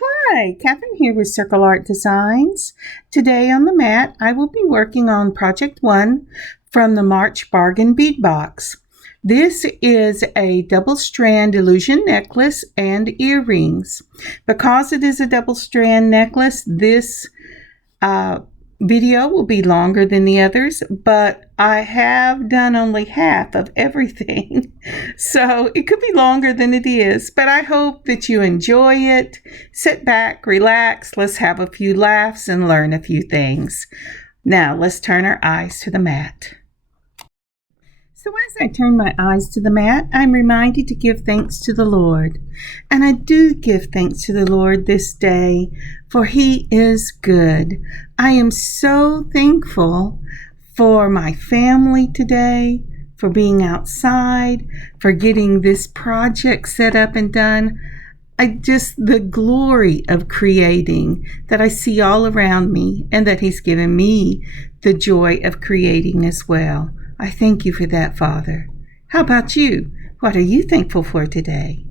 Hi, Kathryn here with Circle Art Designs. Today on the mat, I will be working on Project 1 from the March Bargain Bead Box. This is a double strand illusion necklace and earrings. Because it is a double strand necklace, this video will be longer than the others, but I have done only half of everything. So it could be longer than it is, but I hope that you enjoy it. Sit back, relax, let's have a few laughs and learn a few things. Now let's turn our eyes to the mat. So as I turn my eyes to the mat, I'm reminded to give thanks to the Lord. And I do give thanks to the Lord this day, for He is good. I am so thankful for my family today, for being outside, for getting this project set up and done. The glory of creating that I see all around me, and that He's given me the joy of creating as well. I thank you for that, Father. How about you? What are you thankful for today?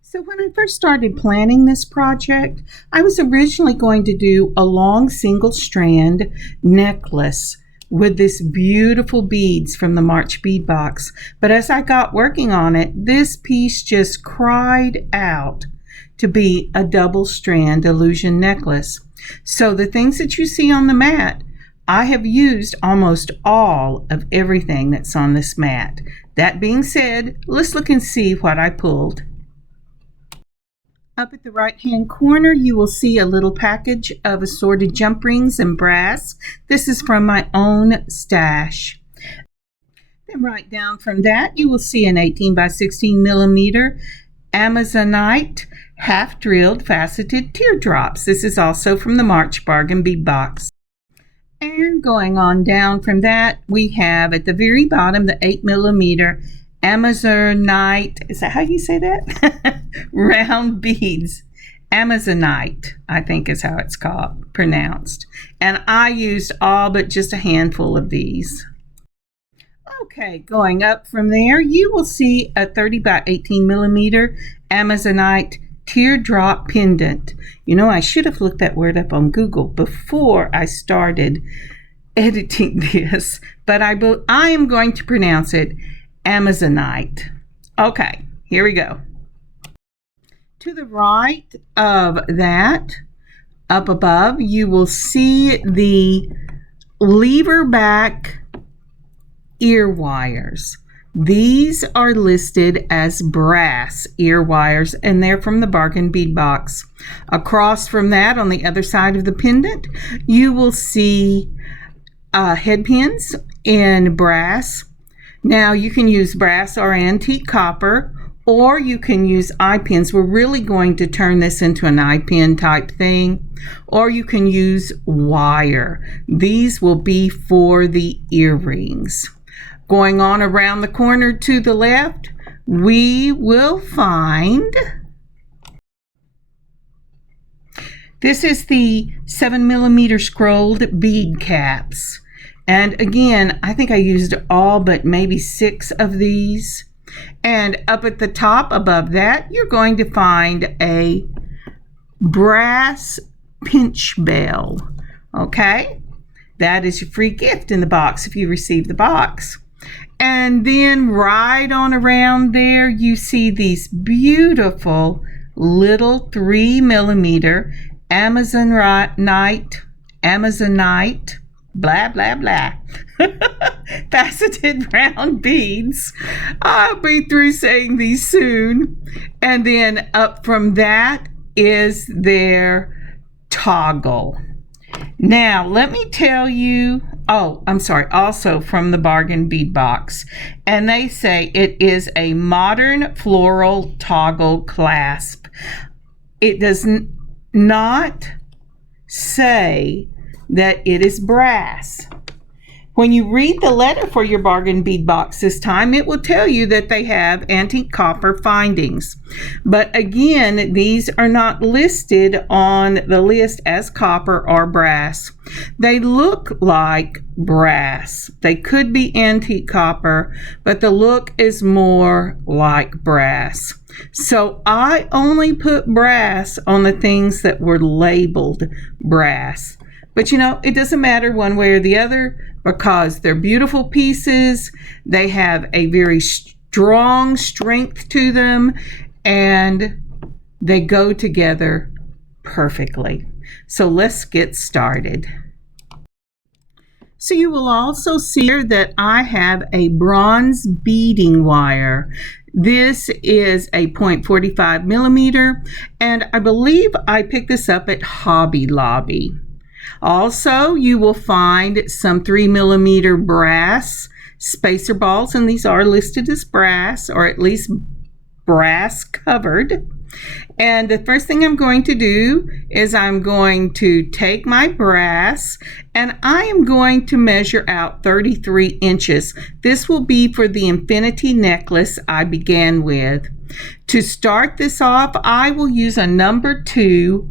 So when I first started planning this project, I was originally going to do a long single strand necklace with this beautiful beads from the March bead box. But as I got working on it, this piece just cried out to be a double strand illusion necklace. So the things that you see on the mat, I have used almost all of everything that's on this mat. That being said, let's look and see what I pulled. Up at the right-hand corner, you will see a little package of assorted jump rings and brass. This is from my own stash. Then right down from that, you will see an 18 by 16 millimeter Amazonite half-drilled faceted teardrops. This is also from the March Bargain Bead Box. And going on down from that, we have at the very bottom the 8 millimeter Amazonite. Is that how you say that? Round beads. Amazonite, I think is how it's pronounced. And I used all but just a handful of these. Okay, going up from there, you will see a 30 by 18 millimeter Amazonite teardrop pendant. You know, I should have looked that word up on Google before I started editing this, but I am going to pronounce it Amazonite. Okay, here we go. To the right of that, up above, you will see the lever back ear wires. These are listed as brass ear wires, and they're from the Bargain Bead Box. Across from that, on the other side of the pendant, you will see head pins in brass. Now, you can use brass or antique copper, or you can use eye pins. We're really going to turn this into an eye pin type thing. Or you can use wire. These will be for the earrings. Going on around the corner to the left, we will find, this is the 7 millimeter scrolled bead caps. And again, I think I used all but maybe 6 of these. And up at the top above that, you're going to find a brass pinch bell. Okay? That is your free gift in the box if you receive the box. And then right on around there, you see these beautiful little 3 millimeter Amazonite, blah, blah, blah, faceted round beads. I'll be through saying these soon. And then up from that is their toggle. Now, let me tell you, also from the Bargain Bead Box. And they say it is a modern floral toggle clasp. It does not say that it is brass. When you read the letter for your bargain bead box this time, it will tell you that they have antique copper findings. But again, these are not listed on the list as copper or brass. They look like brass. They could be antique copper, but the look is more like brass. So I only put brass on the things that were labeled brass. But it doesn't matter one way or the other, because they're beautiful pieces. They have a very strong strength to them, and they go together perfectly. So let's get started. So you will also see here that I have a bronze beading wire. This is a 0.45 millimeter, and I believe I picked this up at Hobby Lobby. Also, you will find some 3 millimeter brass spacer balls, and these are listed as brass, or at least brass covered. And the first thing I'm going to do is I'm going to take my brass and I am going to measure out 33 inches. This will be for the infinity necklace I began with. To start this off, I will use a number 2,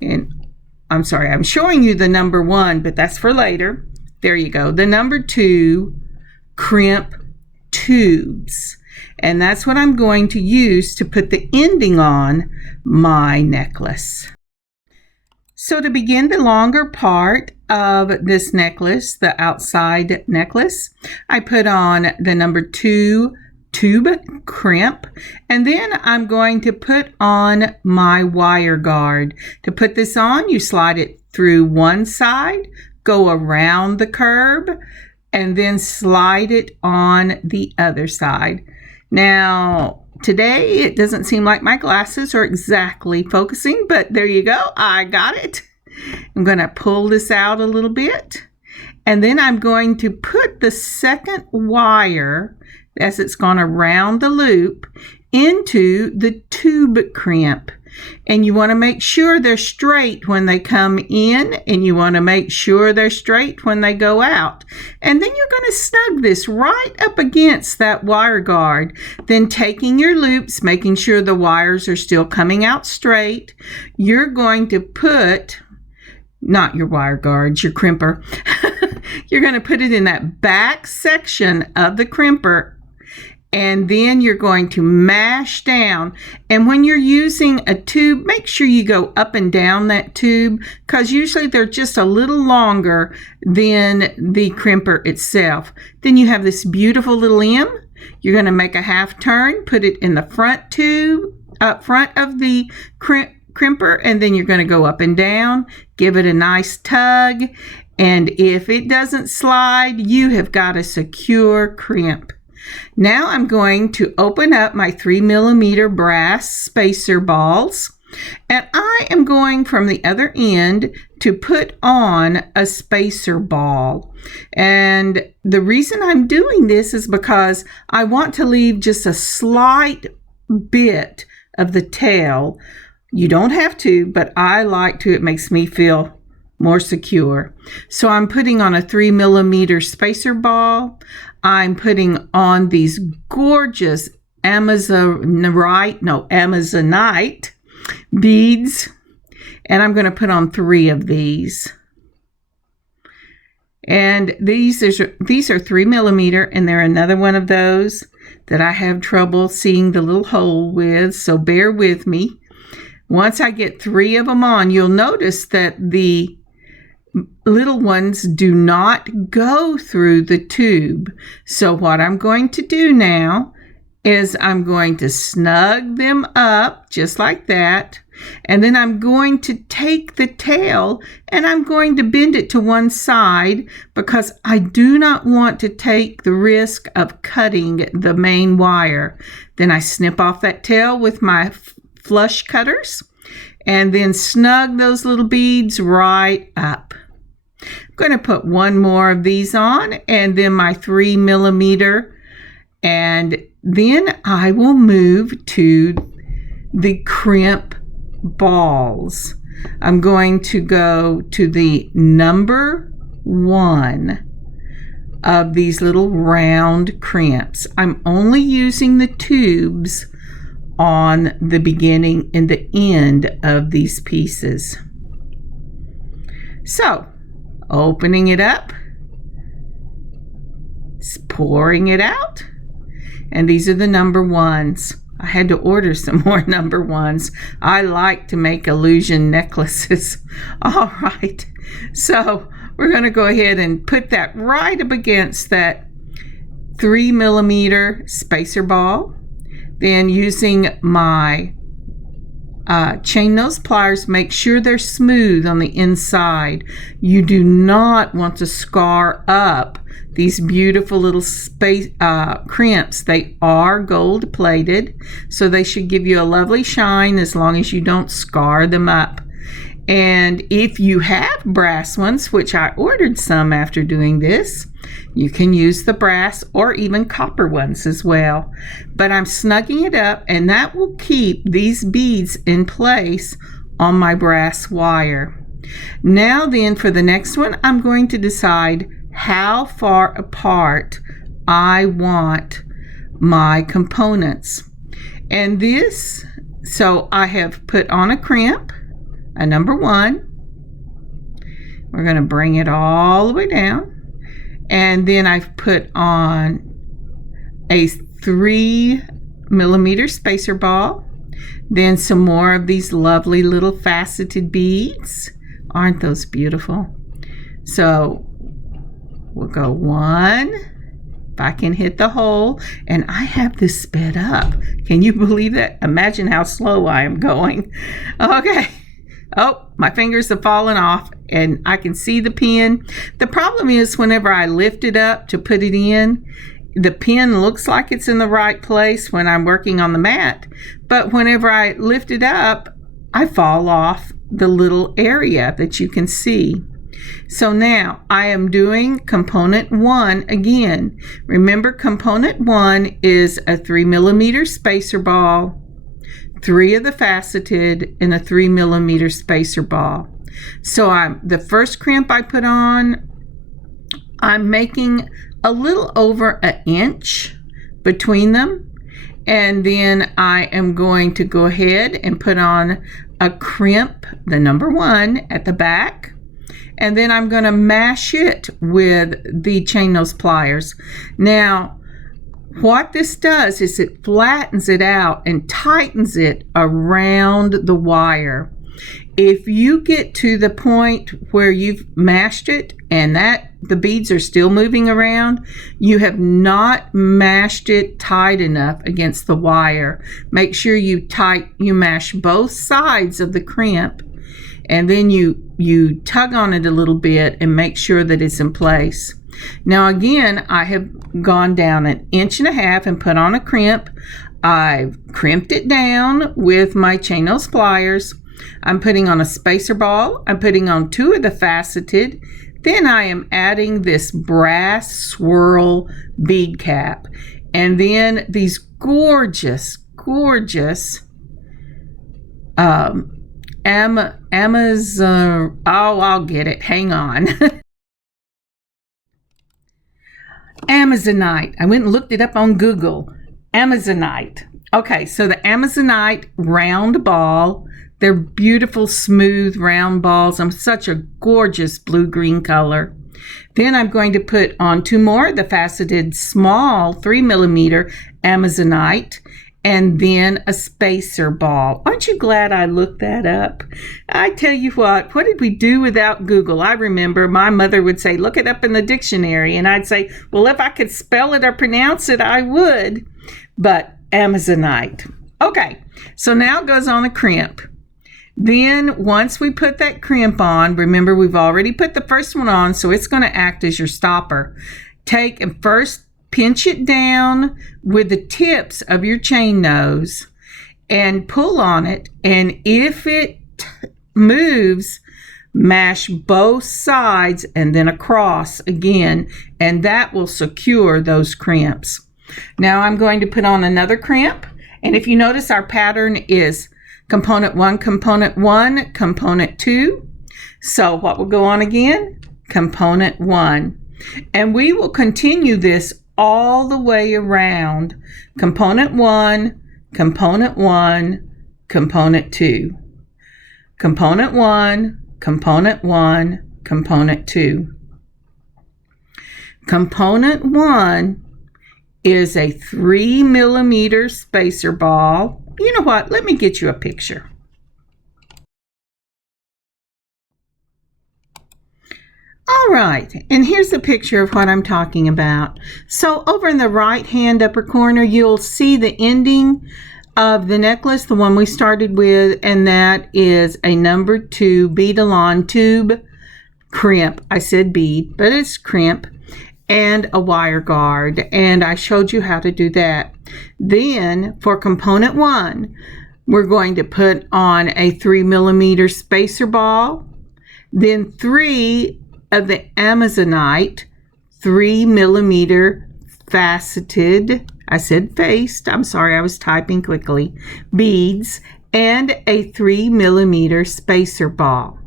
and I'm sorry, I'm showing you the number 1, but that's for later. There you go, the number 2 crimp tubes. And that's what I'm going to use to put the ending on my necklace. So to begin the longer part of this necklace, the outside necklace, I put on the number 2 tube crimp, and then I'm going to put on my wire guard. To put this on, you slide it through one side, go around the curb, and then slide it on the other side. Now, today it doesn't seem like my glasses are exactly focusing, but there you go, I got it. I'm going to pull this out a little bit, and then I'm going to put the second wire, as it's gone around the loop, into the tube crimp. And you want to make sure they're straight when they come in, and you want to make sure they're straight when they go out. And then you're going to snug this right up against that wire guard. Then taking your loops, making sure the wires are still coming out straight, you're going to put, not your wire guards, your crimper, you're going to put it in that back section of the crimper, and then you're going to mash down. And when you're using a tube, make sure you go up and down that tube, because usually they're just a little longer than the crimper itself. Then you have this beautiful little M. You're going to make a half turn, put it in the front tube, up front of the crimper, and then you're going to go up and down, give it a nice tug, and if it doesn't slide, you have got a secure crimp. Now I'm going to open up my 3 millimeter brass spacer balls, and I am going from the other end to put on a spacer ball. And the reason I'm doing this is because I want to leave just a slight bit of the tail. You don't have to, but I like to. It makes me feel more secure. So I'm putting on a 3 millimeter spacer ball. I'm putting on these gorgeous Amazonite beads, and I'm going to put on 3 of these. And these are 3 millimeter, and they're another one of those that I have trouble seeing the little hole with, so bear with me. Once I get 3 of them on, you'll notice that the little ones do not go through the tube. So what I'm going to do now is I'm going to snug them up just like that, and then I'm going to take the tail and I'm going to bend it to one side, because I do not want to take the risk of cutting the main wire. Then I snip off that tail with my flush cutters and then snug those little beads right up. I'm going to put one more of these on, and then my 3 millimeter, and then I will move to the crimp balls. I'm going to go to the number 1 of these little round crimps. I'm only using the tubes on the beginning and the end of these pieces. So, opening it up, pouring it out, and these are the number ones. I had to order some more number ones. I like to make illusion necklaces. All right, so we're going to go ahead and put that right up against that 3mm spacer ball. Then using my chain nose pliers, make sure they're smooth on the inside. You do not want to scar up these beautiful little crimps. They are gold plated, so they should give you a lovely shine as long as you don't scar them up. And if you have brass ones, which I ordered some after doing this, you can use the brass or even copper ones as well. But I'm snugging it up, and that will keep these beads in place on my brass wire. Now then, for the next one, I'm going to decide how far apart I want my components. And this, so I have put on a crimp, a number one. We're going to bring it all the way down. And then I've put on a 3mm spacer ball. Then some more of these lovely little faceted beads. Aren't those beautiful? So we'll go one. If I can hit the hole, and I have this sped up. Can you believe that? Imagine how slow I am going. Okay. Oh, my fingers have fallen off, and I can see the pin. The problem is whenever I lift it up to put it in, the pin looks like it's in the right place when I'm working on the mat, but whenever I lift it up, I fall off the little area that you can see. So now I am doing component one again. Remember, component one is a 3mm spacer ball, 3 of the faceted, and a 3mm spacer ball. So the first crimp I put on, I'm making a little over an inch between them, and then I am going to go ahead and put on a crimp, the number one, at the back, and then I'm going to mash it with the chain nose pliers. Now, what this does is it flattens it out and tightens it around the wire. If you get to the point where you've mashed it and that the beads are still moving around, you have not mashed it tight enough against the wire. Make sure you mash both sides of the crimp, and then you tug on it a little bit and make sure that it's in place. Now again, I have gone down 1.5 inches and put on a crimp. I've crimped it down with my chain nose pliers. I'm putting on a spacer ball. I'm putting on 2 of the faceted. Then I am adding this brass swirl bead cap. And then these gorgeous, Amazon, I'll get it. Hang on. Amazonite. I went and looked it up on Google. Amazonite. Okay, so the Amazonite round ball. They're beautiful, smooth, round balls. Such a gorgeous blue-green color. Then I'm going to put on 2 more of the faceted small 3mm Amazonite, and then a spacer ball. Aren't you glad I looked that up? I tell you what did we do without Google? I remember my mother would say, look it up in the dictionary, and I'd say, well, if I could spell it or pronounce it, I would. But Amazonite. Okay, so now it goes on a crimp. Then once we put that crimp on, remember we've already put the first one on, so it's going to act as your stopper. Take and first pinch it down with the tips of your chain nose and pull on it, and if it moves, mash both sides and then across again, and that will secure those crimps. Now I'm going to put on another crimp, and if you notice, our pattern is component 1, component 2. So what will go on again? Component 1. And we will continue this all the way around component 1, component 1, component 2. Component 1, component 1, component 2. Component 1 is a 3 millimeter spacer ball. You know what? Let me get you a picture. All right, and here's a picture of what I'm talking about. So over in the right hand upper corner, you'll see the ending of the necklace, the one we started with, and that is a number 2 bead-along tube crimp. I said bead, but it's crimp, and a wire guard, and I showed you how to do that. Then for component 1, we're going to put on a 3 millimeter spacer ball, then 3 of the Amazonite 3 millimeter faceted, I said faced, I'm sorry, I was typing quickly, beads, and a 3 millimeter spacer ball.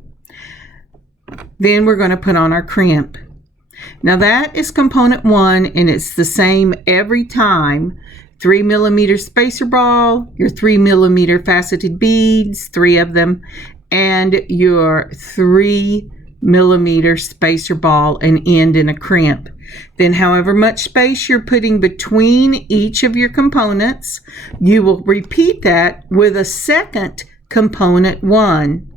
Then we're going to put on our crimp. Now that is component 1, and it's the same every time. 3 millimeter spacer ball, your 3 millimeter faceted beads, 3 of them, and your 3 millimeter spacer ball and end in a crimp. Then however much space you're putting between each of your components, you will repeat that with a second component 1.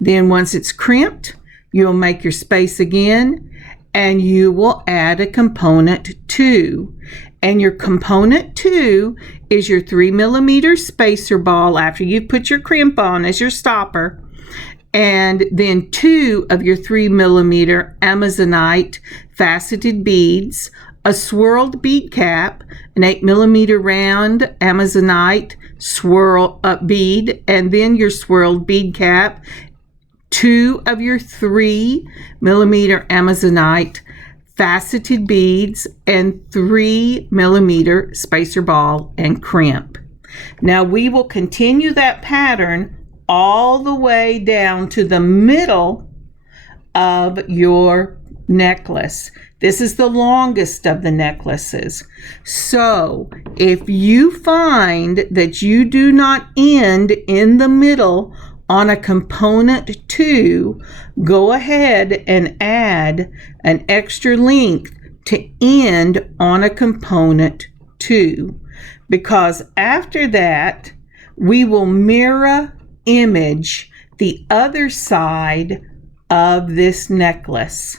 Then once it's crimped, you'll make your space again, and you will add a component 2. And your component 2 is your 3 millimeter spacer ball after you've put your crimp on as your stopper, and then 2 of your 3 millimeter Amazonite faceted beads, a swirled bead cap, an 8 millimeter round Amazonite swirl bead, and then your swirled bead cap, 2 of your 3 millimeter Amazonite faceted beads, and 3 millimeter spacer ball and crimp. Now we will continue that pattern all the way down to the middle of your necklace. This is the longest of the necklaces. So if you find that you do not end in the middle on a component 2, go ahead and add an extra length to end on a component 2, because after that we will mirror image the other side of this necklace.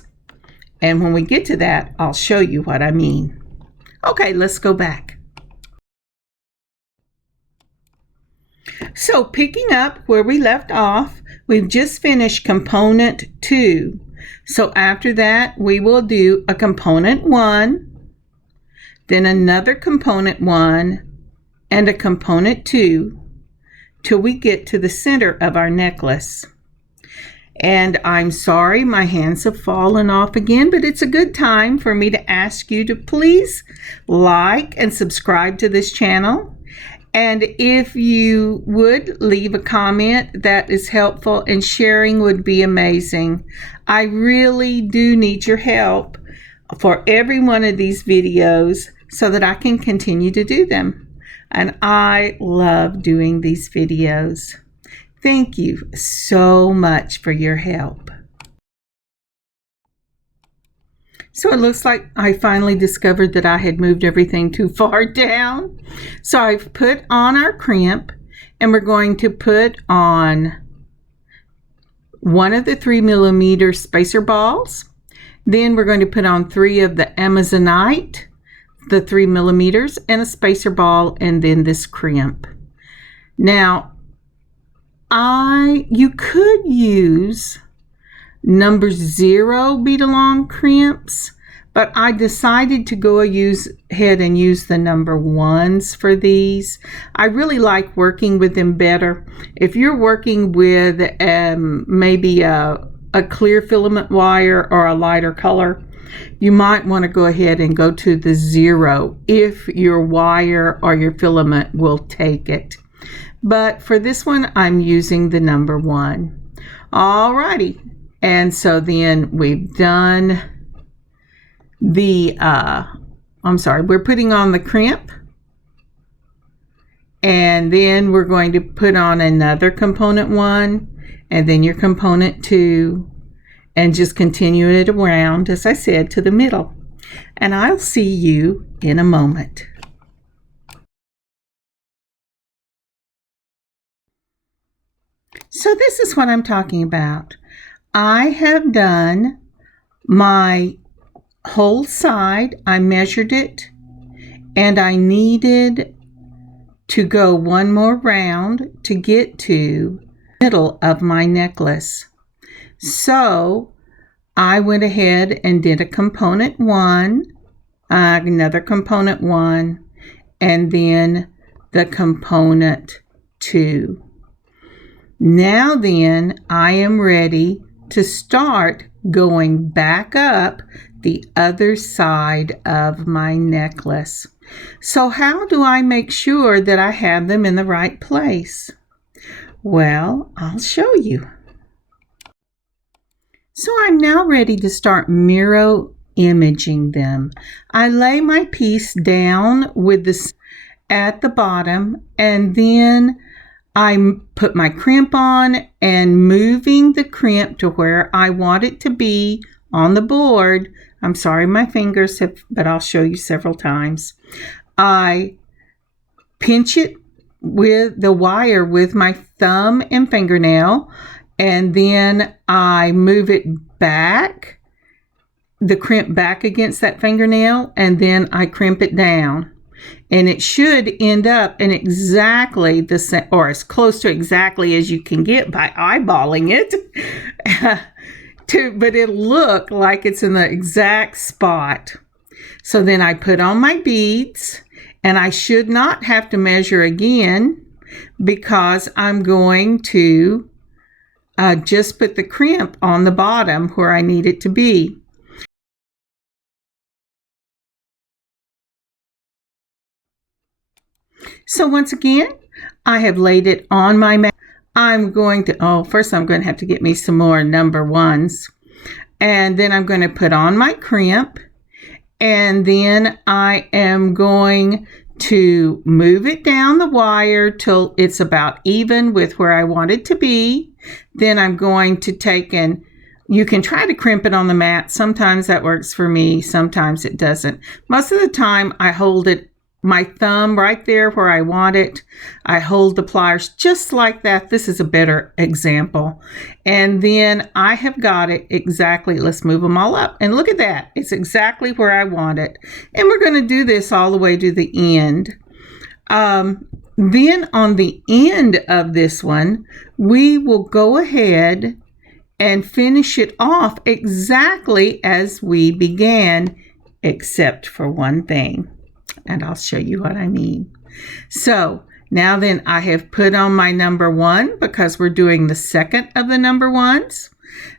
And when we get to that, I'll show you what I mean. Okay, let's go back. So picking up where we left off, we've just finished component 2. So after that, we will do a component 1, then another component 1, and a component 2, till we get to the center of our necklace. And I'm sorry my hands have fallen off again, but it's a good time for me to ask you to please like and subscribe to this channel. And if you would leave a comment that is helpful, and sharing would be amazing. I really do need your help for every one of these videos so that I can continue to do them. And I love doing these videos. Thank you so much for your help. So it looks like I finally discovered that I had moved everything too far down. So I've put on our crimp, and we're going to put on one of the 3 millimeter spacer balls. Then we're going to put on 3 of the Amazonite, the 3 millimeters, and a spacer ball, and then this crimp. Now, you could use number 0 bead-along crimps, but I decided to go ahead and use the number 1s for these. I really like working with them better. If you're working with maybe a clear filament wire or a lighter color, you might want to go ahead and go to the 0 if your wire or your filament will take it. But for this one, I'm using the number 1. Alrighty. And so then we've done we're putting on the crimp, and then we're going to put on another component 1, and then your component 2, and just continue it around, as I said, to the middle. And I'll see you in a moment. So this is what I'm talking about. I have done my whole side. I measured it, and I needed to go one more round to get to the middle of my necklace. So I went ahead and did a component 1, another component 1, and then the component 2. Now then, I am ready to start going back up the other side of my necklace. So how do I make sure that I have them in the right place? Well, I'll show you. So I'm now ready to start mirror imaging them. I lay my piece down with this at the bottom, and then I put my crimp on, and moving the crimp to where I want it to be on the board. I'm sorry my fingers have, but I'll show you several times. I pinch it with the wire with my thumb and fingernail, and then I move it back, the crimp back against that fingernail, and then I crimp it down. And it should end up in exactly the same, or as close to exactly as you can get by eyeballing it. But it'll look like it's in the exact spot. So then I put on my beads, and I should not have to measure again because I'm going to just put the crimp on the bottom where I need it to be. So once again, I have laid it on my mat. First I'm going to have to get me some more number 1s. And then I'm going to put on my crimp. And then I am going to move it down the wire till it's about even with where I want it to be. Then I'm going to take you can try to crimp it on the mat. Sometimes that works for me. Sometimes it doesn't. Most of the time I hold it, my thumb right there where I want it. I hold the pliers just like that. This is a better example. And then I have got it exactly. Let's move them all up. And look at that. It's exactly where I want it. And we're going to do this all the way to the end. Then on the end of this one, we will go ahead and finish it off exactly as we began, except for one thing. And I'll show you what I mean. So now then I have put on my number 1 because we're doing the second of the number 1s.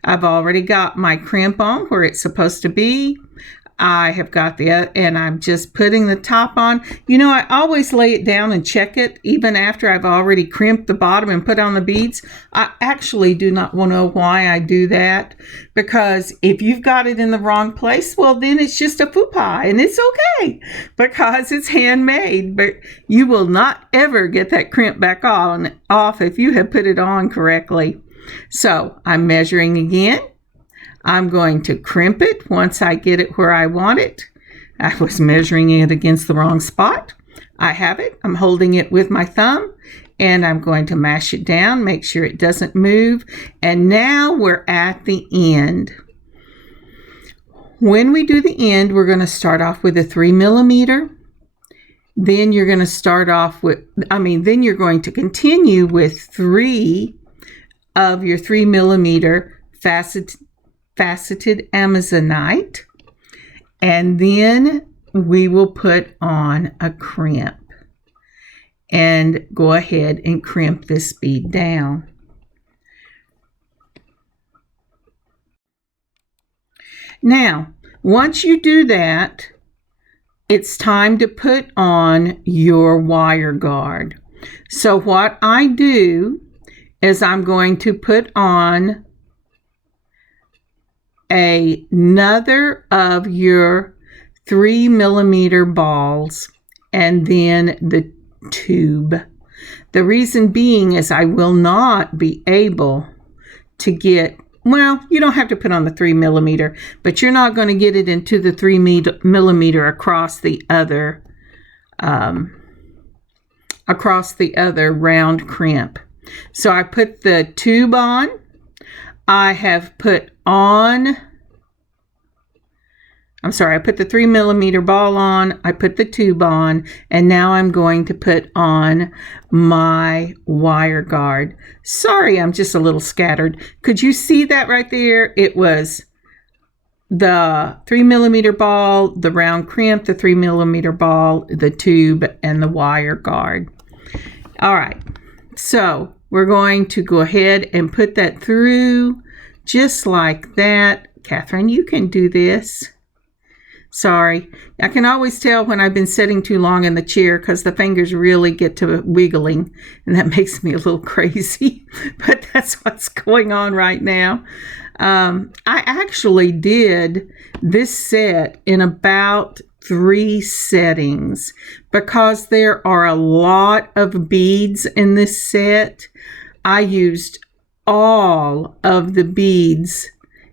I've already got my crimp on where it's supposed to be. I have got and I'm just putting the top on. You know, I always lay it down and check it even after I've already crimped the bottom and put on the beads. I actually do not know why I do that, because if you've got it in the wrong place, well, then it's just a faux pas, and it's okay because it's handmade, but you will not ever get that crimp back off if you have put it on correctly. So I'm measuring again. I'm going to crimp it once I get it where I want it. I was measuring it against the wrong spot. I have it. I'm holding it with my thumb, and I'm going to mash it down, make sure it doesn't move. And now we're at the end. When we do the end, we're going to start off with a 3 millimeter. Then you're going to then you're going to continue with 3 of your 3 millimeter faceted Amazonite, and then we will put on a crimp and go ahead and crimp this bead down. Now, once you do that, it's time to put on your wire guard. So what I do is I'm going to put on another of your 3mm balls and then the tube. The reason being is I will not be able to get, well, you don't have to put on the 3mm, but you're not going to get it into the 3mm across the other round crimp. So I put the tube on. I put the 3mm ball on, I put the tube on, and now I'm going to put on my wire guard. Sorry, I'm just a little scattered. Could you see that right there? It was the 3mm ball, the round crimp, the 3mm ball, the tube, and the wire guard. All right, so we're going to go ahead and put that through just like that. Kathryn, you can do this. Sorry, I can always tell when I've been sitting too long in the chair because the fingers really get to wiggling, and that makes me a little crazy, but that's what's going on right now. I actually did this set in about 3 settings because there are a lot of beads in this set. I used all of the beads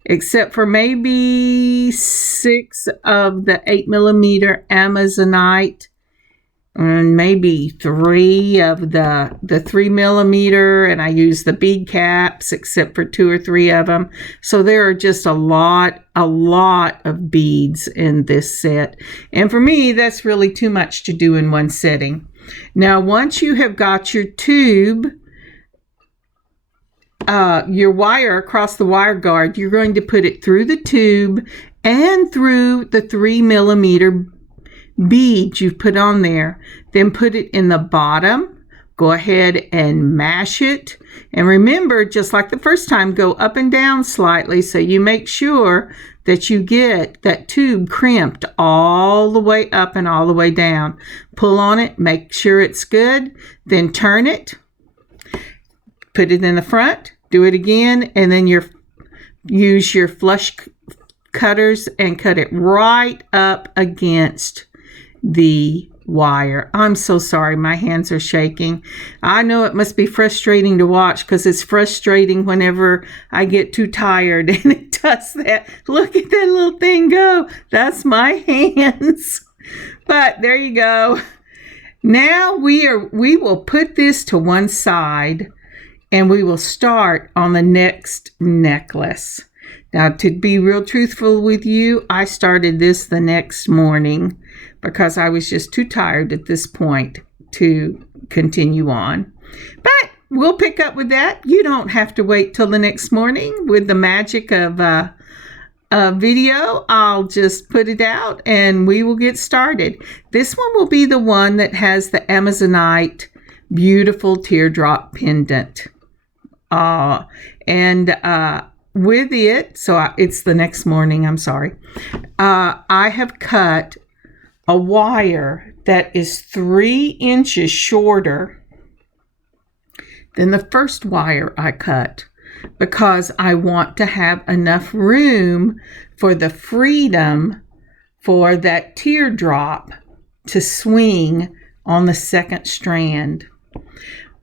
except for maybe 6 of the 8mm Amazonite and maybe 3 of the 3mm, and I used the bead caps except for 2 or 3 of them. So there are just a lot of beads in this set. And for me, that's really too much to do in one setting. Now, once you have got your tube, your wire across the wire guard, you're going to put it through the tube and through the 3mm bead you've put on there. Then put it in the bottom. Go ahead and mash it. And remember, just like the first time, go up and down slightly so you make sure that you get that tube crimped all the way up and all the way down. Pull on it, make sure it's good, then turn it. Put it in the front, do it again, and then use your flush cutters and cut it right up against the wire. I'm so sorry, my hands are shaking. I know it must be frustrating to watch because it's frustrating whenever I get too tired and it does that. Look at that little thing go. That's my hands. But there you go. Now we will put this to one side. And we will start on the next necklace. Now, to be real truthful with you, I started this the next morning because I was just too tired at this point to continue on. But we'll pick up with that. You don't have to wait till the next morning with the magic of a video. I'll just put it out and we will get started. This one will be the one that has the Amazonite beautiful teardrop pendant. With it, so it's the next morning, I'm sorry, I have cut a wire that is 3 inches shorter than the first wire I cut because I want to have enough room for the freedom for that teardrop to swing on the second strand.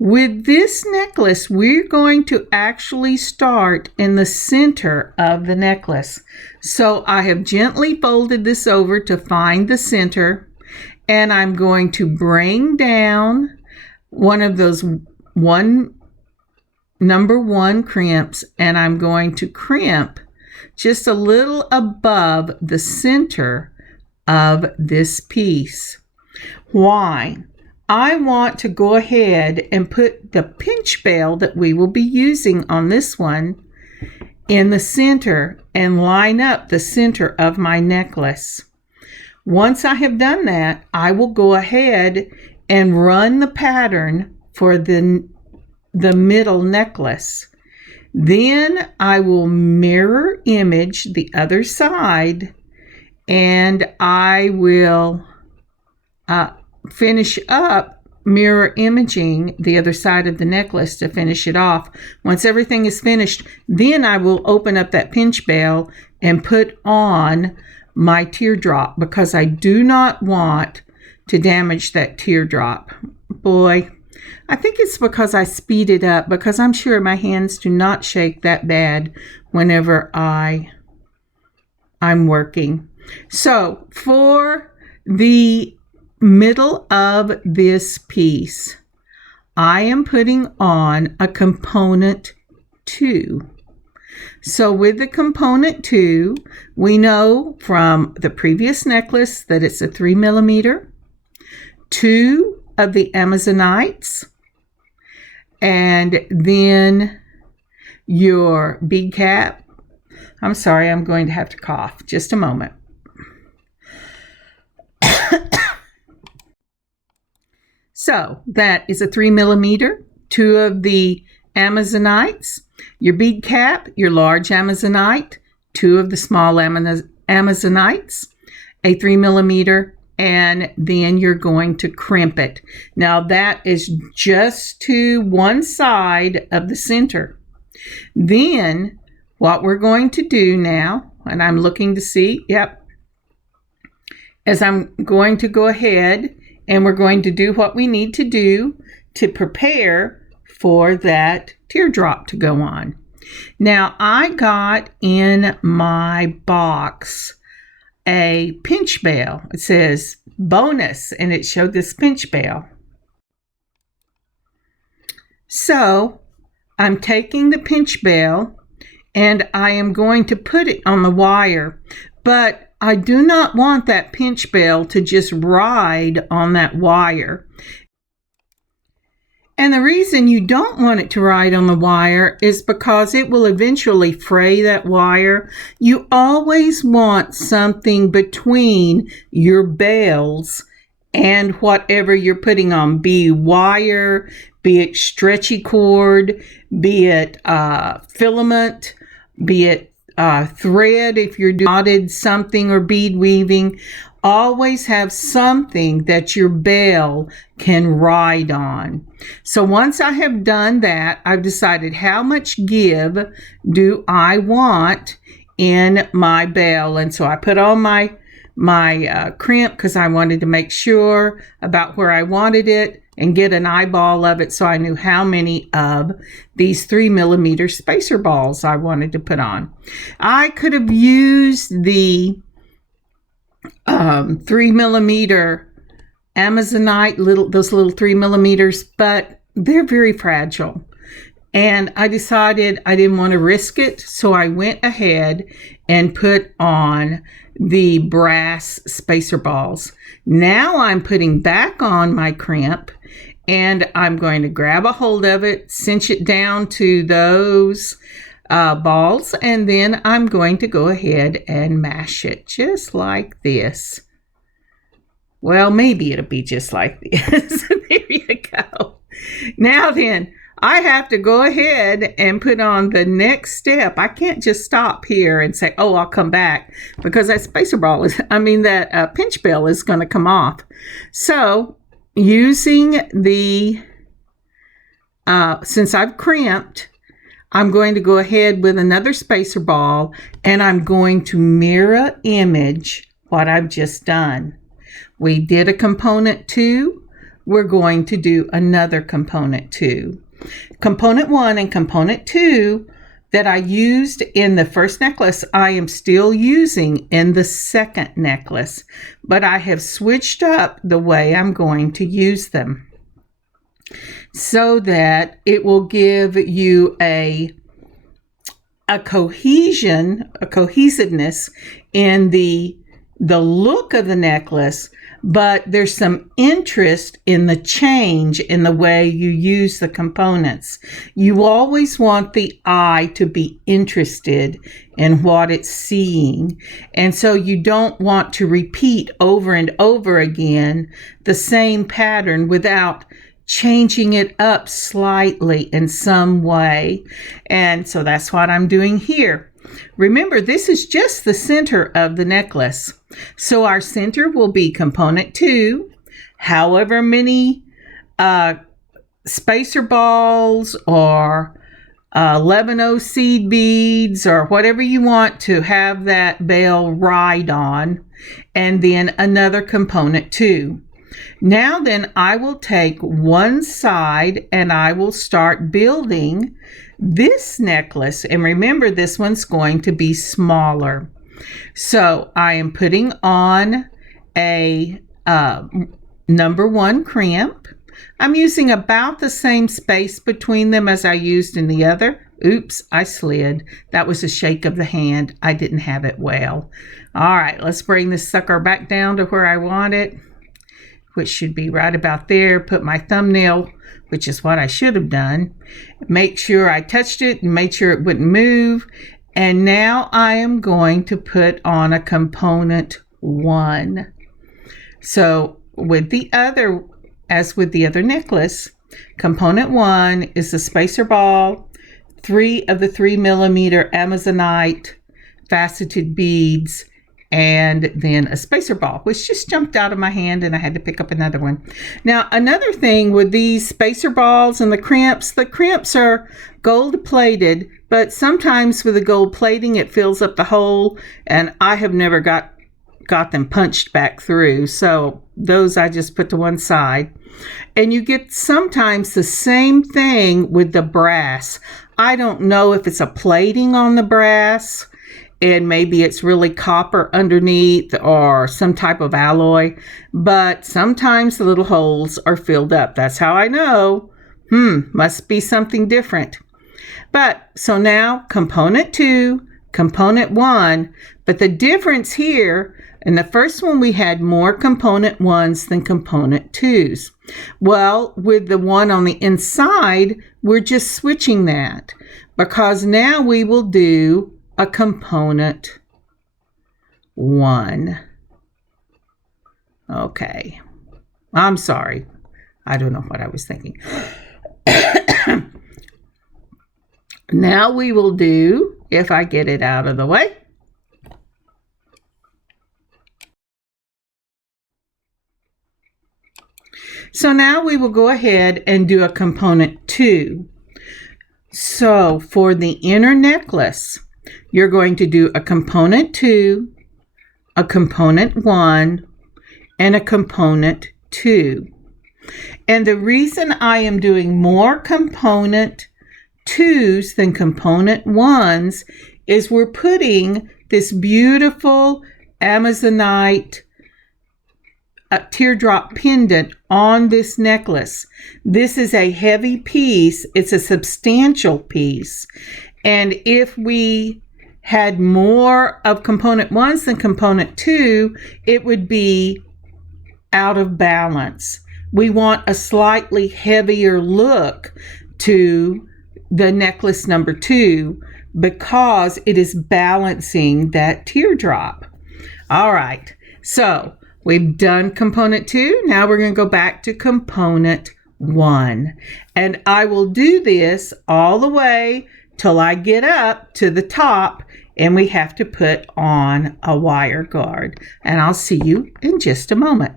With this necklace, we're going to actually start in the center of the necklace. So I have gently folded this over to find the center, and I'm going to bring down one of those number 1 crimps, and I'm going to crimp just a little above the center of this piece. Why? I want to go ahead and put the pinch bell that we will be using on this one in the center and line up the center of my necklace. Once I have done that, I will go ahead and run the pattern for the middle necklace. Then I will mirror image the other side, and I will finish up mirror imaging the other side of the necklace to finish it off. Once everything is finished, then I will open up that pinch bell and put on my teardrop because I do not want to damage that teardrop. Boy, I think it's because I speed it up, because I'm sure my hands do not shake that bad whenever I'm working. So for the middle of this piece, I am putting on a component 2. So with the component 2, we know from the previous necklace that it's a 3 millimeter, 2 of the Amazonites, and then your bead cap. I'm sorry, I'm going to have to cough. Just a moment. So that is a 3 millimeter, 2 of the Amazonites, your bead cap, your large Amazonite, 2 of the small Amazonites, a 3 millimeter, and then you're going to crimp it. Now that is just to one side of the center. Then what we're going to do now, and I'm looking to see, yep, as I'm going to go ahead and we're going to do what we need to do to prepare for that teardrop to go on. Now I got in my box a pinch bell. It says bonus, and it showed this pinch bell. So I'm taking the pinch bell and I am going to put it on the wire, but I do not want that pinch bell to just ride on that wire. And the reason you don't want it to ride on the wire is because it will eventually fray that wire. You always want something between your bells and whatever you're putting on, be it wire, be it stretchy cord, be it filament, be it thread if you're knotted something or bead weaving. Always have something that your bell can ride on. So once I have done that, I've decided how much give do I want in my bell. And so I put on my crimp because I wanted to make sure about where I wanted it and get an eyeball of it so I knew how many of these 3 millimeter spacer balls I wanted to put on. I could have used the 3 millimeter Amazonite, those little 3 millimeters, but they're very fragile. And I decided I didn't want to risk it, so I went ahead and put on the brass spacer balls. Now I'm putting back on my crimp, and I'm going to grab a hold of it, cinch it down to those balls, and then I'm going to go ahead and mash it just like this. Well, maybe it'll be just like this. There you go. Now then, I have to go ahead and put on the next step. I can't just stop here and say, oh, I'll come back, because that spacer ball that pinch bell is going to come off. So using the, since I've crimped, I'm going to go ahead with another spacer ball, and I'm going to mirror image what I've just done. We did a component 2. We're going to do another component 2. Component 1 and component 2 that I used in the first necklace, I am still using in the second necklace, but I have switched up the way I'm going to use them so that it will give you a cohesiveness in the look of the necklace, but there's some interest in the change in the way you use the components. You always want the eye to be interested in what it's seeing. And so you don't want to repeat over and over again the same pattern without changing it up slightly in some way. And so that's what I'm doing here. Remember, this is just the center of the necklace. So our center will be component 2, however many spacer balls or 11 seed beads or whatever you want to have that bell ride on, and then another component 2. Now then, I will take one side and I will start building this necklace. And remember, this one's going to be smaller. So I am putting on a number 1 crimp. I'm using about the same space between them as I used in the other. Oops, I slid. That was a shake of the hand. I didn't have it well. All right, let's bring this sucker back down to where I want it, which should be right about there. Put my thumbnail, which is what I should have done. Make sure I touched it and made sure it wouldn't move. And now I am going to put on a component 1. So as with the other necklace, component 1 is the spacer ball, 3 of the 3mm Amazonite faceted beads, and then a spacer ball, which just jumped out of my hand and I had to pick up another one. Now, another thing with these spacer balls and the crimps are gold plated, but sometimes with the gold plating, it fills up the hole, and I have never got them punched back through. So those I just put to one side. And you get sometimes the same thing with the brass. I don't know if it's a plating on the brass, and maybe it's really copper underneath or some type of alloy, but sometimes the little holes are filled up. That's how I know. Must be something different. But so now component 2, component 1, but the difference here, in the first one we had more component 1s than component 2s. Well, with the one on the inside, we're just switching that, because now we will do a component 1. Okay. I'm sorry. I don't know what I was thinking. Now we will do, if I get it out of the way, so now we will go ahead and do a component 2. So for the inner necklace, you're going to do a component 2, a component 1, and a component 2. And the reason I am doing more component 2s than component 1s is we're putting this beautiful Amazonite teardrop pendant on this necklace. This is a heavy piece. It's a substantial piece. And if we had more of component 1s than component 2, it would be out of balance. We want a slightly heavier look to the necklace number 2 because it is balancing that teardrop. All right, so we've done component 2. Now we're going to go back to component 1. And I will do this all the way till I get up to the top, and we have to put on a wire guard. And I'll see you in just a moment.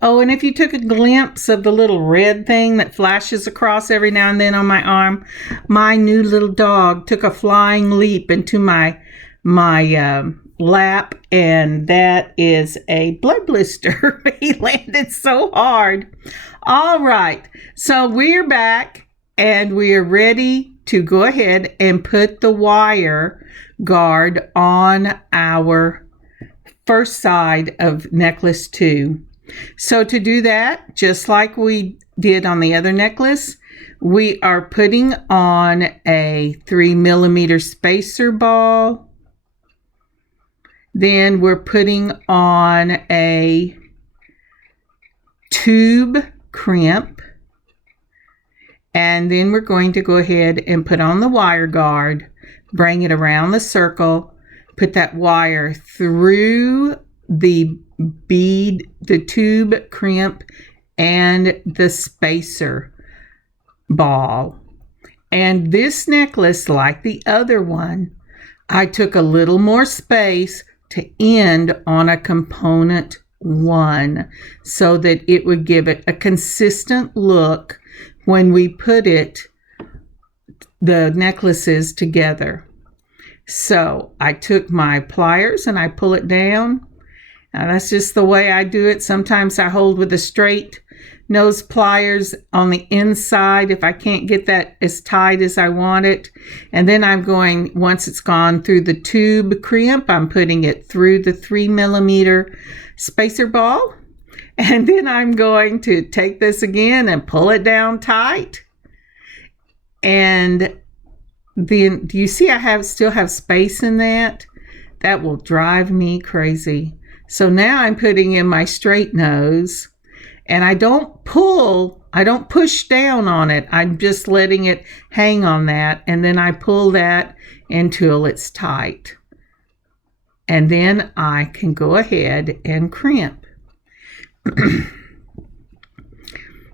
Oh, and if you took a glimpse of the little red thing that flashes across every now and then on my arm, my new little dog took a flying leap into my lap, and that is a blood blister. He landed so hard. All right, so we're back and we are ready to go ahead and put the wire guard on our first side of necklace 2. So to do that, just like we did on the other necklace, we are putting on a 3mm spacer ball. Then we're putting on a tube crimp. And then we're going to go ahead and put on the wire guard, bring it around the circle, put that wire through the bead, the tube crimp, and the spacer ball. And this necklace, like the other one, I took a little more space to end on a component one so that it would give it a consistent look when we put the necklaces together. So I took my pliers and I pull it down. Now that's just the way I do it. Sometimes I hold with a straight nose pliers on the inside if I can't get that as tight as I want it. And then I'm going, once it's gone through the tube crimp, I'm putting it through the 3mm spacer ball. And then I'm going to take this again and pull it down tight. And then, do you see I still have space in that? That will drive me crazy. So now I'm putting in my straight nose, and I don't push down on it. I'm just letting it hang on that, and then I pull that until it's tight. And then I can go ahead and crimp.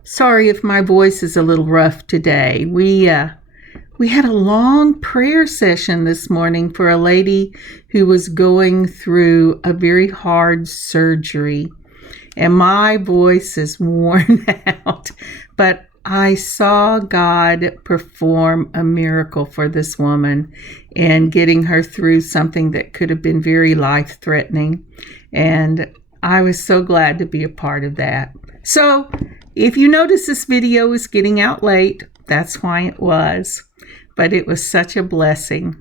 Sorry if my voice is a little rough today. We had a long prayer session this morning for a lady who was going through a very hard surgery. And my voice is worn out. But I saw God perform a miracle for this woman and getting her through something that could have been very life-threatening. And I was so glad to be a part of that. So if you notice this video is getting out late, that's why it was. But it was such a blessing.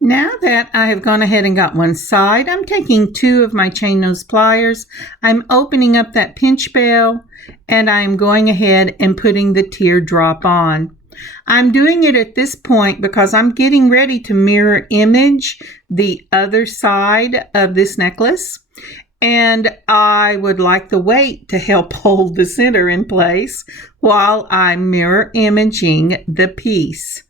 Now that I have gone ahead and got one side, I'm taking 2 of my chain nose pliers. I'm opening up that pinch bell, and I'm going ahead and putting the teardrop on. I'm doing it at this point because I'm getting ready to mirror image the other side of this necklace. And I would like the weight to help hold the center in place while I'm mirror imaging the piece.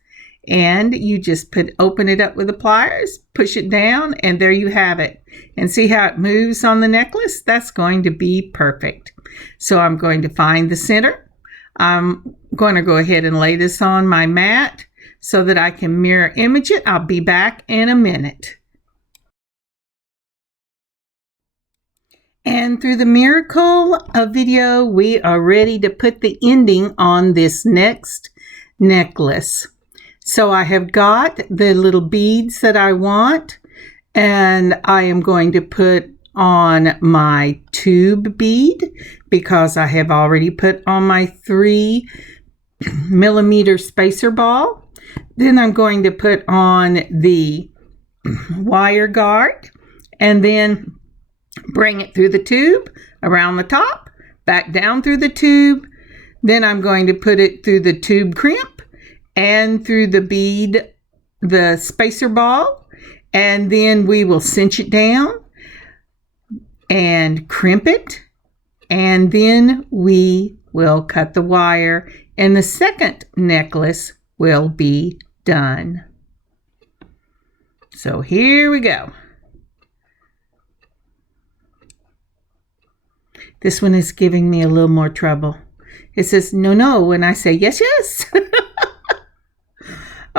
And you just open it up with the pliers, push it down, and there you have it. And see how it moves on the necklace? That's going to be perfect. So I'm going to find the center. I'm going to go ahead and lay this on my mat so that I can mirror image it. I'll be back in a minute. And through the miracle of video, we are ready to put the ending on this next necklace. So I have got the little beads that I want, and I am going to put on my tube bead because I have already put on my 3mm spacer ball. Then I'm going to put on the wire guard and then bring it through the tube, around the top, back down through the tube. Then I'm going to put it through the tube crimp and through the bead, the spacer ball, and then we will cinch it down and crimp it, and then we will cut the wire, and the second necklace will be done. So here we go. This one is giving me a little more trouble. It says, no, no, when I say yes, yes.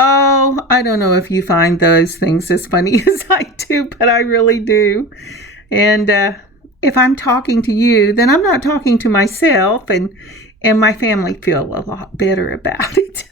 Oh, I don't know if you find those things as funny as I do, but I really do. And if I'm talking to you, then I'm not talking to myself, and my family feel a lot better about it.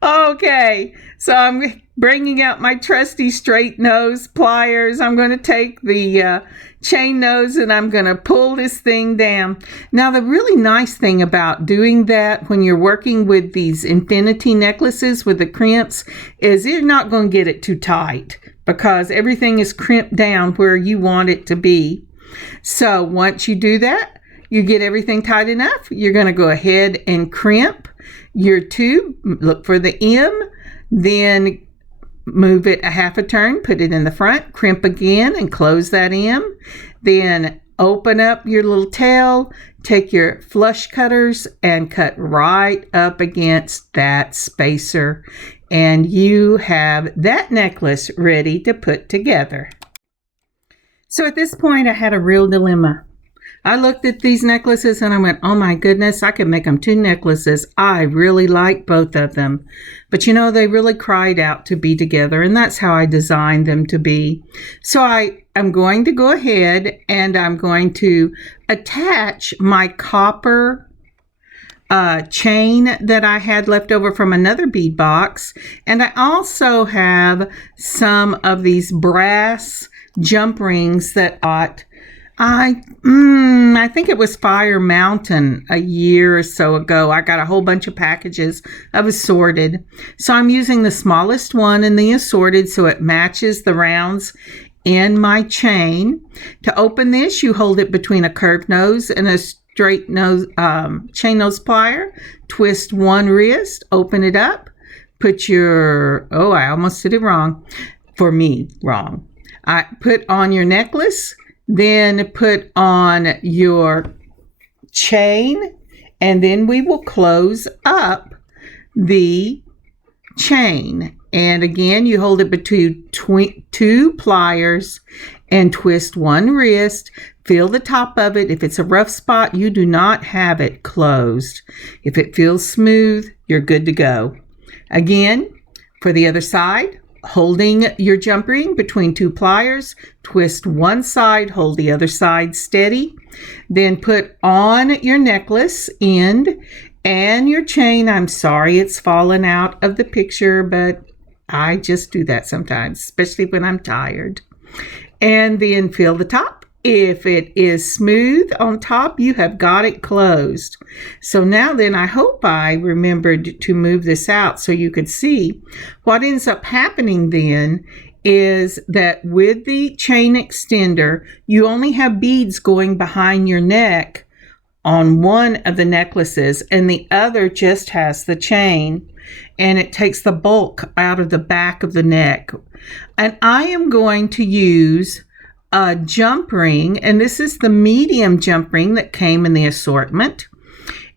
Okay, so I'm bringing out my trusty straight nose pliers. I'm going to take the chain nose and I'm going to pull this thing down. Now, the really nice thing about doing that when you're working with these infinity necklaces with the crimps is you're not going to get it too tight because everything is crimped down where you want it to be. So once you do that, you get everything tight enough, you're going to go ahead and crimp your tube, look for the M, then move it a half a turn, put it in the front, crimp again and close that M. Then open up your little tail, take your flush cutters and cut right up against that spacer. And you have that necklace ready to put together. So at this point I had a real dilemma. I looked at these necklaces and I went, oh my goodness, I could make them 2 necklaces. I really like both of them. But you know, they really cried out to be together, and that's how I designed them to be. So I'm going to go ahead and I'm going to attach my copper chain that I had left over from another bead box. And I also have some of these brass jump rings that I think it was Fire Mountain a year or so ago. I got a whole bunch of packages of assorted. So I'm using the smallest one in the assorted so it matches the rounds in my chain. To open this, you hold it between a curved nose and a straight nose chain nose plier. Twist one wrist, open it up, put your, I almost did it wrong. For me, wrong. I put on your necklace, then put on your chain, and then we will close up the chain. And again, you hold it between 2 pliers and twist one wrist. Feel the top of it. If it's a rough spot, you do not have it closed. If it feels smooth, you're good to go. Again, for the other side, holding your jump ring between 2 pliers, twist one side, hold the other side steady, then put on your necklace end and your chain. I'm sorry it's fallen out of the picture, but I just do that sometimes, especially when I'm tired. And then feel the top. If it is smooth on top, you have got it closed. So now then, I hope I remembered to move this out so you could see. What ends up happening then is that with the chain extender, you only have beads going behind your neck on one of the necklaces, and the other just has the chain, and it takes the bulk out of the back of the neck. And I am going to use a jump ring, and this is the medium jump ring that came in the assortment,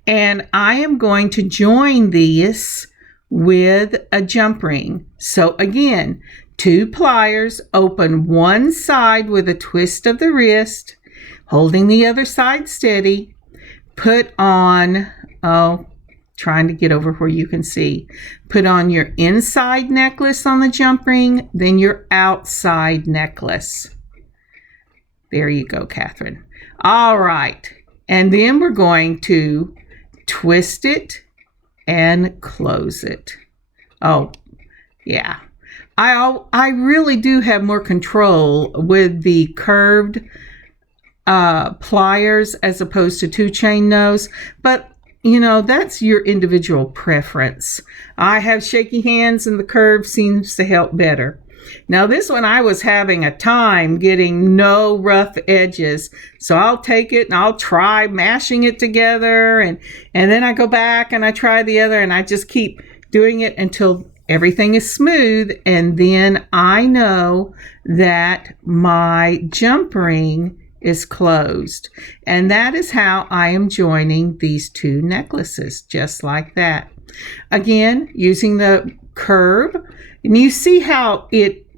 and I am going to join these with a jump ring. So again, 2 pliers, open one side with a twist of the wrist, holding the other side steady, put on, trying to get over where you can see, put on your inside necklace on the jump ring, then your outside necklace. There you go, Kathryn. All right. And then we're going to twist it and close it. Oh, yeah. I really do have more control with the curved pliers as opposed to 2 chain nose, but you know, that's your individual preference. I have shaky hands and the curve seems to help better. Now this one, I was having a time getting no rough edges. So I'll take it and I'll try mashing it together, and then I go back and I try the other, and I just keep doing it until everything is smooth. And then I know that my jump ring is closed. And that is how I am joining these 2 necklaces, just like that. Again, using the curve. And you see how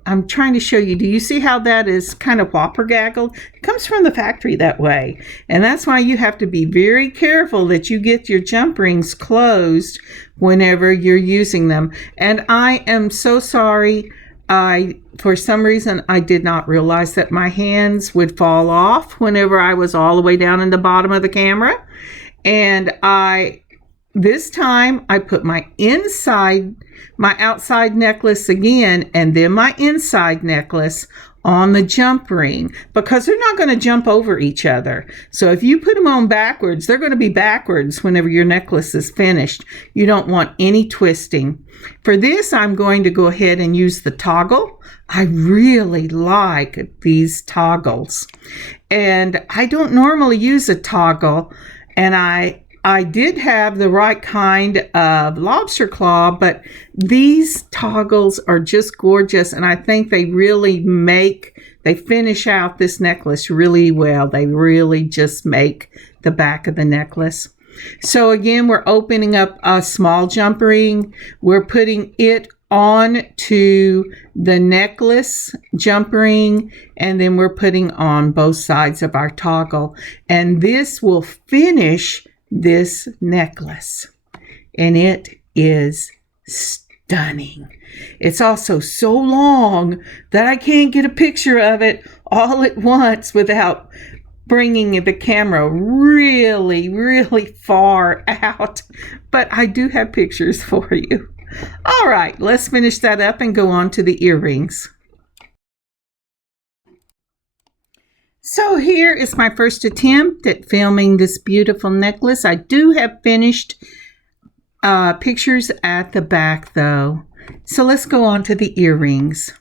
I'm trying to show you, do you see how that is kind of whopper gaggled? It comes from the factory that way. And that's why you have to be very careful that you get your jump rings closed whenever you're using them. And I am so sorry. For some reason, I did not realize that my hands would fall off whenever I was all the way down in the bottom of the camera. And this time I put my outside necklace again, and then my inside necklace on the jump ring, because they're not going to jump over each other. So if you put them on backwards, they're going to be backwards whenever your necklace is finished. You don't want any twisting. For this, I'm going to go ahead and use the toggle. I really like these toggles. And I don't normally use a toggle, and I did have the right kind of lobster claw, but these toggles are just gorgeous, and I think they really they finish out this necklace really well. They really just make the back of the necklace. So again, we're opening up a small jump ring. We're putting it on to the necklace jump ring, and then we're putting on both sides of our toggle, and this will finish this necklace, and it is stunning. It's also so long that I can't get a picture of it all at once without bringing the camera really, really far out, but I do have pictures for you. All right, let's finish that up and go on to the earrings. So here is my first attempt at filming this beautiful necklace. I do have finished pictures at the back though. So let's go on to the earrings.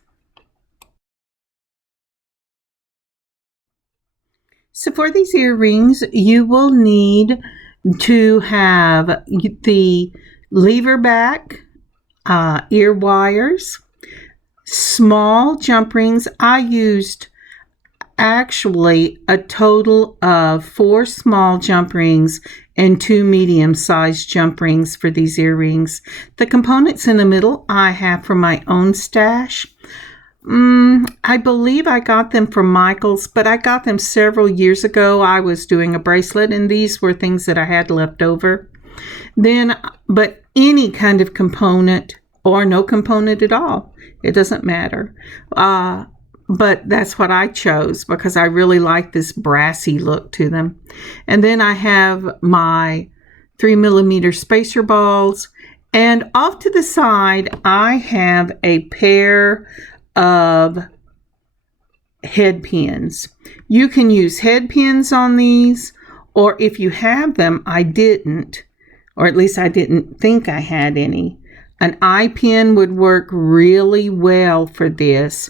So for these earrings, you will need to have the lever back ear wires, small jump rings. I used actually a total of 4 small jump rings and 2 medium-sized jump rings for these earrings. The components in the middle I have from my own stash. I believe I got them from Michael's, but I got them several years ago. I was doing a bracelet, and these were things that I had left over. But any kind of component or no component at all, it doesn't matter. But that's what I chose because I really like this brassy look to them. And then I have my 3mm spacer balls, and off to the side I have a pair of head pins. You can use head pins on these, or if you have them, I didn't, or at least I didn't think I had any. An eye pin would work really well for this,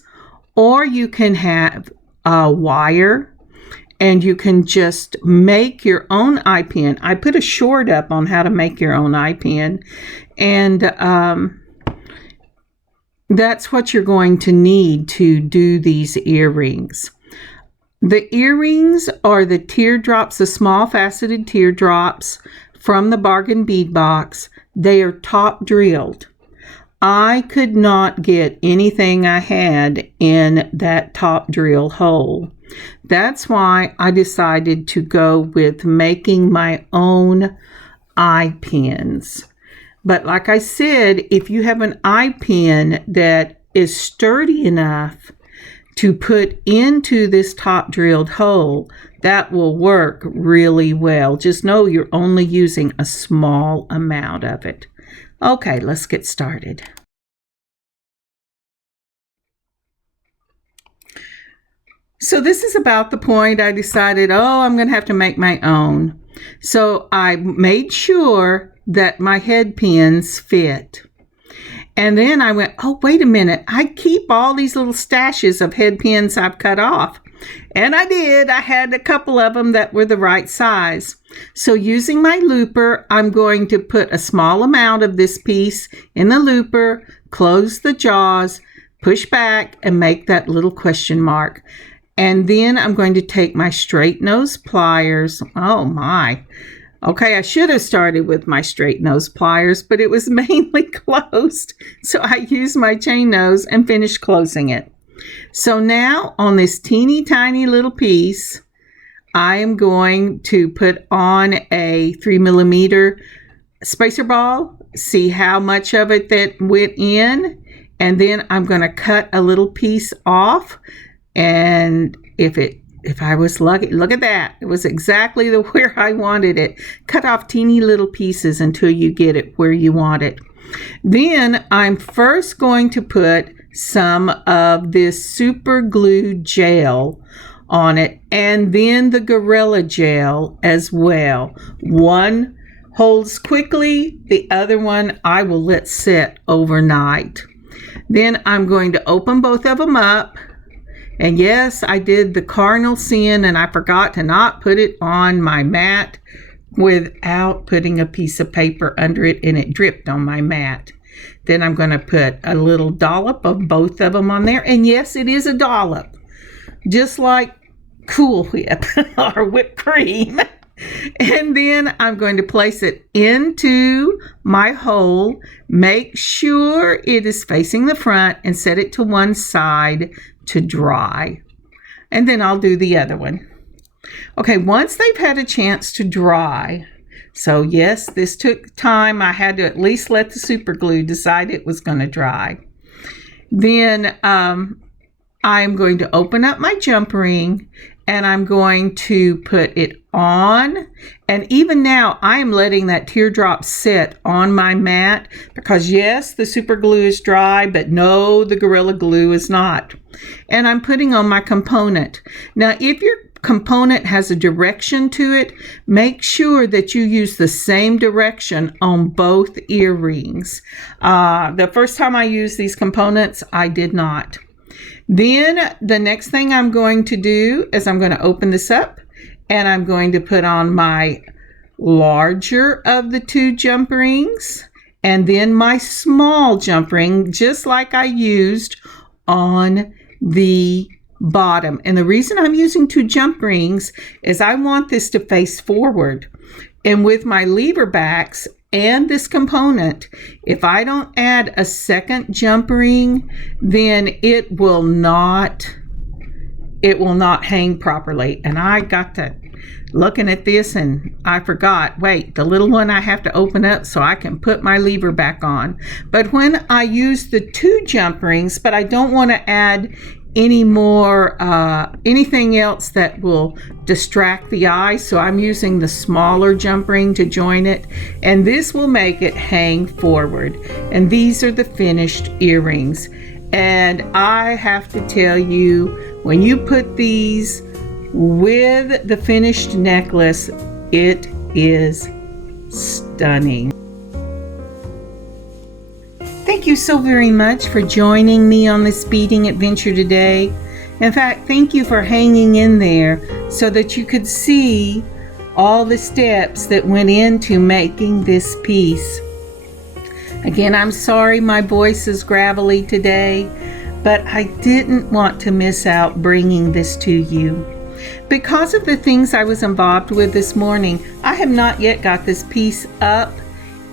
or you can have a wire and you can just make your own eye pin. I put a short up on how to make your own eye pin, and that's what you're going to need to do these earrings. The earrings are the teardrops, the small faceted teardrops from the bargain bead box. They are top drilled. I could not get anything I had in that top drill hole. That's why I decided to go with making my own eye pins. But like I said, if you have an eye pin that is sturdy enough to put into this top drilled hole, that will work really well. Just know you're only using a small amount of it. Okay, let's get started. So this is about the point I decided, I'm going to have to make my own. So I made sure that my head pins fit. And then I went, wait a minute. I keep all these little stashes of head pins I've cut off. And I did. I had a couple of them that were the right size. So using my looper, I'm going to put a small amount of this piece in the looper, close the jaws, push back, and make that little question mark. And then I'm going to take my straight nose pliers. Oh my. Okay, I should have started with my straight nose pliers, but it was mainly closed. So I used my chain nose and finished closing it. So now on this teeny tiny little piece, I am going to put on a 3mm spacer ball, see how much of it that went in, and then I'm going to cut a little piece off. And if I was lucky, look at that. It was exactly where I wanted it. Cut off teeny little pieces until you get it where you want it. Then I'm first going to put some of this super glue gel on it, and then the Gorilla Gel as well. One holds quickly, the other one I will let sit overnight. Then I'm going to open both of them up. And yes, I did the cardinal sin, and I forgot to not put it on my mat without putting a piece of paper under it, and it dripped on my mat. Then I'm going to put a little dollop of both of them on there. And yes, it is a dollop, just like Cool Whip or whipped cream. And then I'm going to place it into my hole. Make sure it is facing the front and set it to one side to dry. And then I'll do the other one. Okay, once they've had a chance to dry, so yes, this took time. I had to at least let the super glue decide it was going to dry. Then I'm going to open up my jump ring and I'm going to put it on. And even now I am letting that teardrop sit on my mat because yes, the super glue is dry, but no, the Gorilla Glue is not. And I'm putting on my component. Now, if your component has a direction to it, make sure that you use the same direction on both earrings. The first time I used these components, I did not. Then the next thing I'm going to do is I'm going to open this up and I'm going to put on my larger of the two jump rings and then my small jump ring, just like I used on the bottom. And the reason I'm using two jump rings is I want this to face forward. And with my lever backs and this component, if I don't add a second jump ring, then it will not hang properly. And I got to looking at this and I forgot, wait, the little one I have to open up so I can put my lever back on. But when I use the two jump rings, but I don't want to add any more anything else that will distract the eye, so I'm using the smaller jump ring to join it, and this will make it hang forward. And these are the finished earrings, and I have to tell you, when you put these with the finished necklace, it is stunning. Thank you so very much for joining me on this beading adventure today. In fact, thank you for hanging in there so that you could see all the steps that went into making this piece. Again, I'm sorry my voice is gravelly today, but I didn't want to miss out bringing this to you. Because of the things I was involved with this morning, I have not yet got this piece up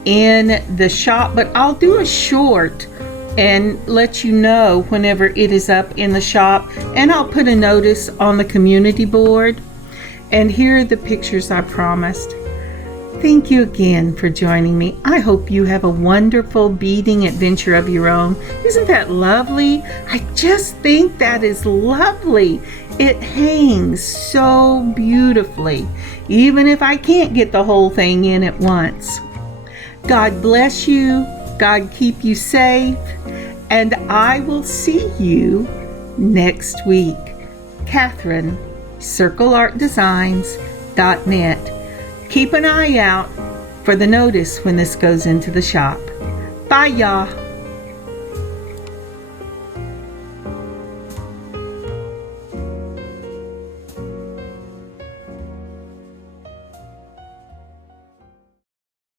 in the shop, but I'll do a short and let you know whenever it is up in the shop, and I'll put a notice on the community board. And here are the pictures I promised. Thank you again for joining me. I hope you have a wonderful beading adventure of your own. Isn't that lovely? I just think that is lovely. It hangs so beautifully, even if I can't get the whole thing in at once. God bless you, God keep you safe, and I will see you next week. Kathryn, CircleArtDesigns.net. Keep an eye out for the notice when this goes into the shop. Bye, y'all.